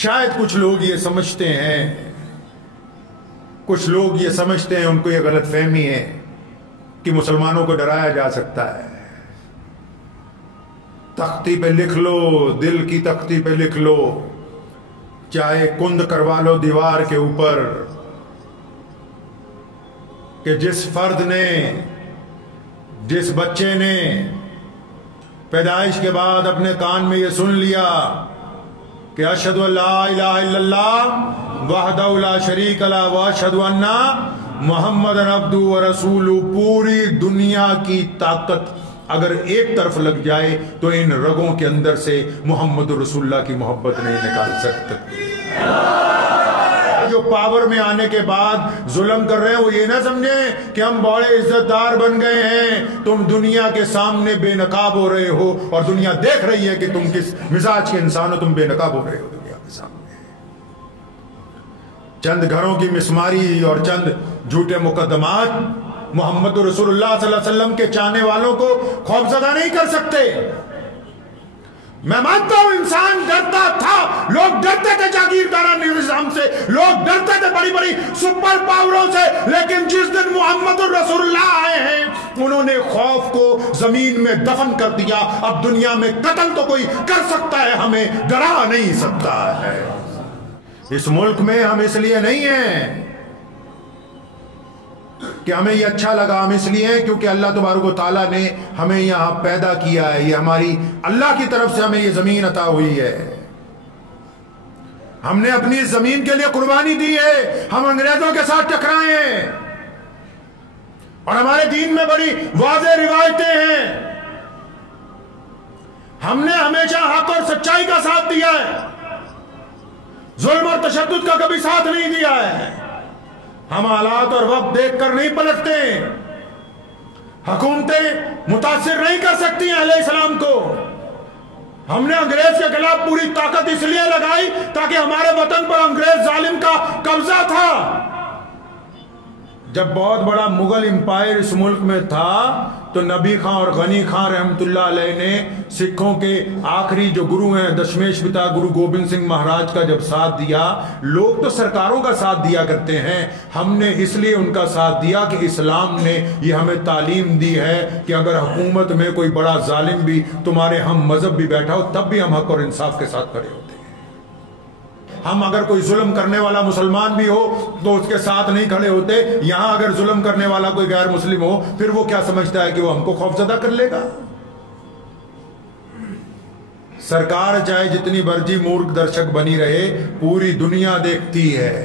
शायद कुछ लोग ये समझते हैं, कुछ लोग ये समझते हैं, उनको ये गलत फहमी है कि मुसलमानों को डराया जा सकता है। तख्ती पे लिख लो, दिल की तख्ती पे लिख लो, चाहे कुंद करवा लो दीवार के ऊपर, कि जिस फर्द ने, जिस बच्चे ने पैदाइश के बाद अपने कान में ये सुन लिया कि अशहदु अल्ला इलाहा इल्लल्लाह वहदहु ला शरीक लहु व अशहदु अन्ना मुहम्मदन अब्दुहु व रसूलुहु, पूरी दुनिया की ताकत अगर एक तरफ लग जाए तो इन रगों के अंदर से मोहम्मद रसूलुल्लाह की मोहब्बत नहीं निकाल सकते। जो पावर में आने के बाद जुल्म कर रहे हैं वो ये ना समझे कि हम बड़े इज्जतदार बन गए हैं। तुम दुनिया के सामने बेनकाब हो रहे हो और दुनिया देख रही है कि तुम किस मिजाज के इंसान हो, तुम बेनकाब हो रहे हो दुनिया के सामने। चंद घरों की मिसमारी और चंद झूठे मुकदमात मोहम्मद रसूलुल्लाह सल्लल्लाहु अलैहि वसल्लम के चाहने वालों को खौफजदा नहीं कर सकते। मैं मानता हूं इंसान डरता था, लोग डरते थे जागीरदारा निजाम से, लोग डरते थे बड़ी बड़ी सुपर पावरों से, लेकिन जिस दिन मोहम्मद रसूलुल्लाह आए हैं उन्होंने खौफ को जमीन में दफन कर दिया। अब दुनिया में कत्ल तो कोई कर सकता है, हमें डरा नहीं सकता है। इस मुल्क में हम इसलिए नहीं हैं कि हमें ये अच्छा लगा, हम इसलिए क्योंकि अल्लाह तबारक व तआला ने हमें यहां पैदा किया है। ये हमारी अल्लाह की तरफ से हमें ये जमीन अता हुई है। हमने अपनी जमीन के लिए कुर्बानी दी है, हम अंग्रेजों के साथ टकराए हैं और हमारे दीन में बड़ी वाज़ेह रिवायतें हैं। हमने हमेशा हक और सच्चाई का साथ दिया है, जुल्म और तशद्दुद का कभी साथ नहीं दिया है। हम हालात और वक्त देखकर नहीं पलटते। हुकूमतें मुतासिर नहीं कर सकती हैं अहले इस्लाम को। हमने अंग्रेज के खिलाफ पूरी ताकत इसलिए लगाई ताकि हमारे वतन पर अंग्रेज जालिम का कब्जा था। जब बहुत बड़ा मुगल एम्पायर इस मुल्क में था तो नबी खां और गनी खां रहमतुल्लाह अलैह ने सिखों के आखिरी जो गुरु हैं दशमेश पिता गुरु गोबिंद सिंह महाराज का जब साथ दिया। लोग तो सरकारों का साथ दिया करते हैं, हमने इसलिए उनका साथ दिया कि इस्लाम ने ये हमें तालीम दी है कि अगर हुकूमत में कोई बड़ा जालिम भी तुम्हारे हम मजहब भी बैठा हो तब भी हम हक और इंसाफ के साथ खड़े होते हैं। हम अगर कोई जुल्म करने वाला मुसलमान भी हो तो उसके साथ नहीं खड़े होते। यहां अगर जुल्म करने वाला कोई गैर मुस्लिम हो फिर वो क्या समझता है कि वो हमको खौफजदा कर लेगा। सरकार चाहे जितनी मर्जी मूर्ख दर्शक बनी रहे, पूरी दुनिया देखती है,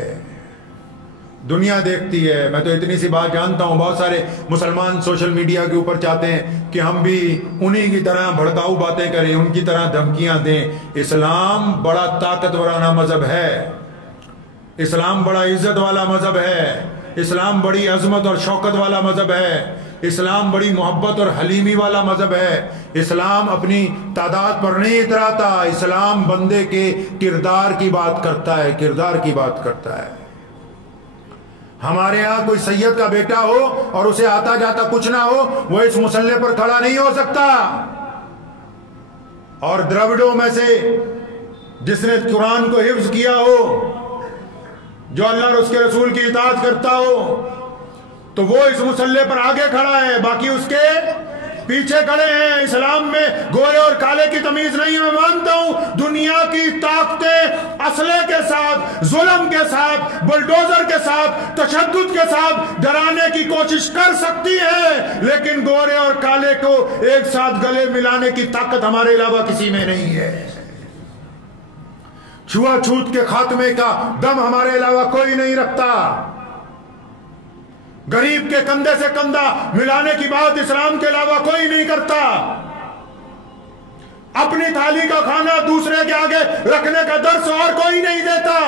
दुनिया देखती है। मैं तो इतनी सी बात जानता हूं, बहुत सारे मुसलमान सोशल मीडिया के ऊपर चाहते हैं कि हम भी उन्हीं की तरह भड़काऊ बातें करें, उनकी तरह धमकियां दें। इस्लाम बड़ा ताकतवराना मजहब है, इस्लाम बड़ा इज्जत वाला मजहब है, इस्लाम बड़ी अजमत और शौकत वाला मजहब है, इस्लाम बड़ी मोहब्बत और हलीमी वाला मजहब है। इस्लाम अपनी तादाद पर नहीं इतराता, इस्लाम बंदे के किरदार की बात करता है, किरदार की बात करता है। हमारे यहां कोई सैयद का बेटा हो और उसे आता जाता कुछ ना हो, वो इस मुसल्ले पर खड़ा नहीं हो सकता। और द्रविड़ों में से जिसने कुरान को हिफ्ज किया हो, जो अल्लाह और उसके रसूल की इताअत करता हो, तो वो इस मुसल्ले पर आगे खड़ा है, बाकी उसके पीछे खड़े हैं। इस्लाम में गोरे और काले की तमीज नहीं। मैं मानता हूं दुनिया की ताकतें असले के साथ, जुल्म के साथ, बुलडोजर के साथ, तशद्दुद के साथ डराने की कोशिश कर सकती है, लेकिन गोरे और काले को एक साथ गले मिलाने की ताकत हमारे अलावा किसी में नहीं है। छुआछूत के खात्मे का दम हमारे अलावा कोई नहीं रखता। गरीब के कंधे से कंधा मिलाने की बात इस्लाम के अलावा कोई नहीं करता। अपनी थाली का खाना दूसरे के आगे रखने का दर्स और कोई नहीं देता।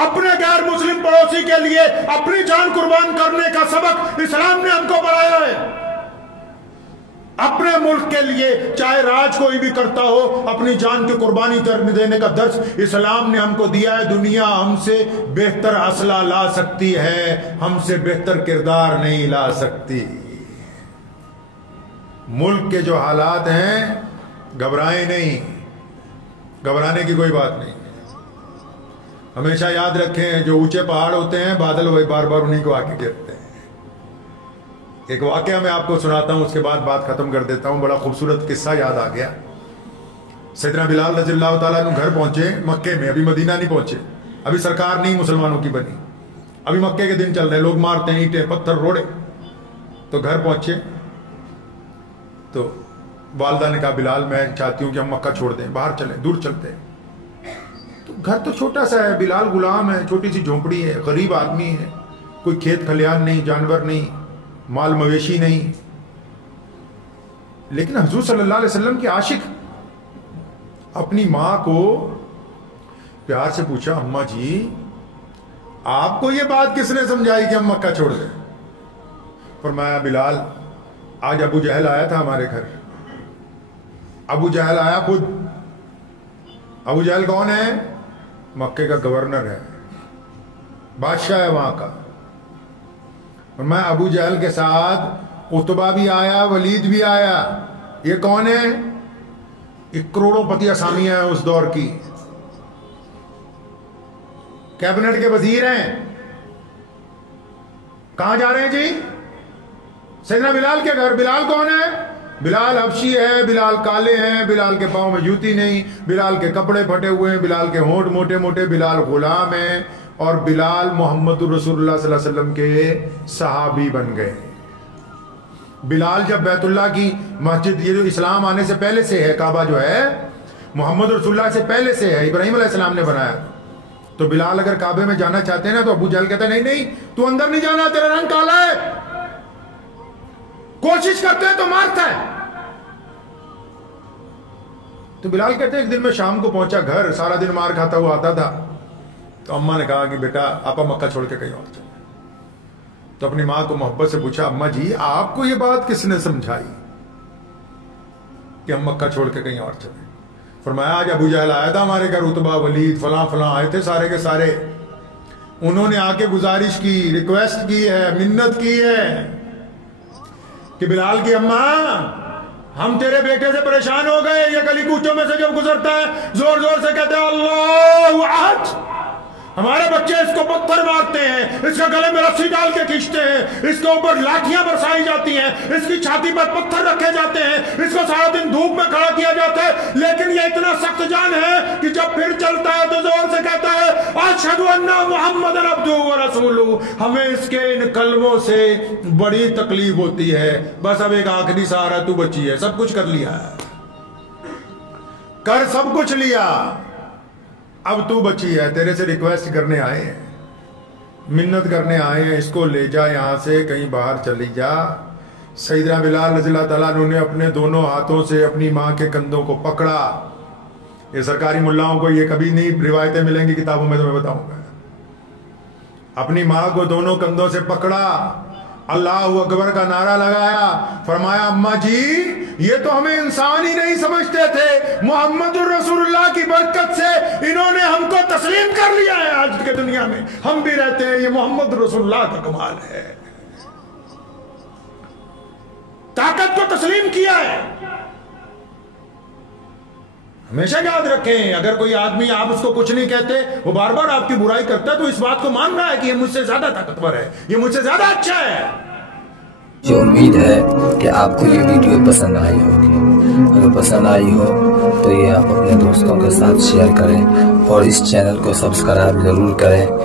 अपने गैर मुस्लिम पड़ोसी के लिए अपनी जान कुर्बान करने का सबक इस्लाम ने हमको पढ़ाया है। अपने मुल्क के लिए चाहे राज कोई भी करता हो, अपनी जान की कुर्बानी देने का दर्स इस्लाम ने हमको दिया है। दुनिया हमसे बेहतर असला ला सकती है, हमसे बेहतर किरदार नहीं ला सकती। मुल्क के जो हालात हैं, घबराएं नहीं, घबराने की कोई बात नहीं। हमेशा याद रखें, जो ऊंचे पहाड़ होते हैं बादल वही बार बार उन्हीं को आके गिरते हैं। एक वाकया मैं आपको सुनाता हूं, उसके बाद बात खत्म कर देता हूं। बड़ा खूबसूरत किस्सा याद आ गया। सैयदना बिलाल रज़ियल्लाहु ताला अन्हु घर पहुंचे मक्के में, अभी मदीना नहीं पहुंचे, अभी सरकार नहीं मुसलमानों की बनी, अभी मक्के के दिन चल रहे, लोग मारते हैं ईंटें पत्थर रोड़े। तो घर पहुंचे तो वालदा ने कहा, बिलाल मैं चाहती हूं कि हम मक्का छोड़ दें, बाहर चलें, दूर चलते हैं। तो घर तो छोटा सा है, बिलाल गुलाम है, छोटी सी झोंपड़ी है, गरीब आदमी है, कोई खेत खलियान नहीं, जानवर नहीं, माल मवेशी नहीं, लेकिन हुजूर सल्लल्लाहु अलैहि वसल्लम के आशिक। अपनी मां को प्यार से पूछा, अम्मा जी आपको ये बात किसने समझाई कि हम मक्का छोड़ दें? फरमाया, बिलाल आज अबू जहल आया था हमारे घर। अबू जहल आया खुद। अबू जहल कौन है? मक्के का गवर्नर है, बादशाह है वहां का। और मैं अबू जहल के साथ उतबा भी आया, वलीद भी आया। ये कौन है? एक करोड़ोंपति असामियां हैं उस दौर की, कैबिनेट के वजीर हैं। कहां जा रहे हैं जी? सैयदना बिलाल के घर। बिलाल कौन है? बिलाल हबशी है, बिलाल काले हैं, बिलाल के पांव में जूती नहीं, बिलाल के कपड़े फटे हुए हैं, बिलाल के होंठ मोटे मोटे, बिलाल गुलाम है। और बिलाल मोहम्मद रसूलुल्लाह सल्लल्लाहु अलैहि वसल्लम के सहाबी बन गए। बिलाल जब बैतुल्लाह की मस्जिद, ये जो इस्लाम आने से पहले से है, काबा जो है मोहम्मद रसूलुल्लाह से पहले से है, इब्राहिम अलैहिस्सलाम ने बनाया। तो बिलाल अगर काबे में जाना चाहते हैं ना, तो अबू जहल कहता है, नहीं नहीं तू अंदर नहीं जाना, तेरा रंग काला है, कोशिश करते हैं तो मारता है। तो बिलाल कहते हैं, एक दिन मैं शाम को पहुंचा घर, सारा दिन मार खाता हुआ आता था। तो अम्मा ने कहा कि बेटा आपा मक्का छोड़ के कहीं और चले। तो अपनी मां को मोहब्बत से पूछा, अम्मा जी आपको ये बात किसने समझाई कि हम मक्का छोड़ के कहीं और चले? फरमाया, आज अबू जहल आया था हमारे घर, उतबा वलीद फलां फलां आए थे सारे के सारे। उन्होंने आके गुजारिश की, रिक्वेस्ट की है, मिन्नत की है कि बिलाल की अम्मा हम तेरे बेटे से परेशान हो गए। ये गली कूचों में से जब गुजरता है जोर जोर से कहते हैं अल्लाहु अहद, हमारे बच्चे इसको पत्थर मारते हैं, इसके गले में रस्सी डाल के खींचते हैं, इसके ऊपर लाठियां बरसाई जाती हैं, इसकी छाती पर पत्थर रखे जाते हैं, इसको सारा दिन धूप में खड़ा किया जाता है, लेकिन ये इतना सख्त जान है कि जब फिर चलता है तो जोर से कहता है अशहदु अन्ना मुहम्मदन अब्दुहु व रसूलुहु। हमें इसके इन कलमों से बड़ी तकलीफ होती है, बस अब एक आखिरी सहारा तू बची है। सब कुछ कर लिया, कर सब कुछ लिया, अब तू बची है, तेरे से रिक्वेस्ट करने आए हैं, मिन्नत करने आए हैं, इसको ले जा यहां से, कहीं बाहर चली जा। सैयदना बिलाल रज़ियल्लाहु ताला अन्हु ने अपने दोनों हाथों से अपनी मां के कंधों को पकड़ा। ये सरकारी मुल्लाओं को ये कभी नहीं रिवायतें मिलेंगी किताबों में, तो मैं बताऊंगा। अपनी मां को दोनों कंधों से पकड़ा, अल्लाहु अकबर का नारा लगाया, फरमाया अम्मा जी ये तो हमें इंसान ही नहीं समझते थे, मोहम्मद रसूलुल्लाह की बरकत से इन्होंने हमको तस्लीम कर लिया है। आज के दुनिया में हम भी रहते हैं, ये मोहम्मद रसूलुल्लाह का कमाल है, ताकत को तस्लीम किया है। हमेशा याद रखें, अगर कोई आदमी आप उसको कुछ नहीं कहते, वो बार बार आपकी बुराई करता है, तो इस बात को मान रहा है कि ये मुझसे ज्यादा ताकतवर है, ये मुझसे ज्यादा अच्छा है। मुझे उम्मीद है कि आपको ये वीडियो पसंद आई होगी। अगर पसंद आई हो तो ये आप अपने दोस्तों के साथ शेयर करें और इस चैनल को सब्सक्राइब जरूर करें।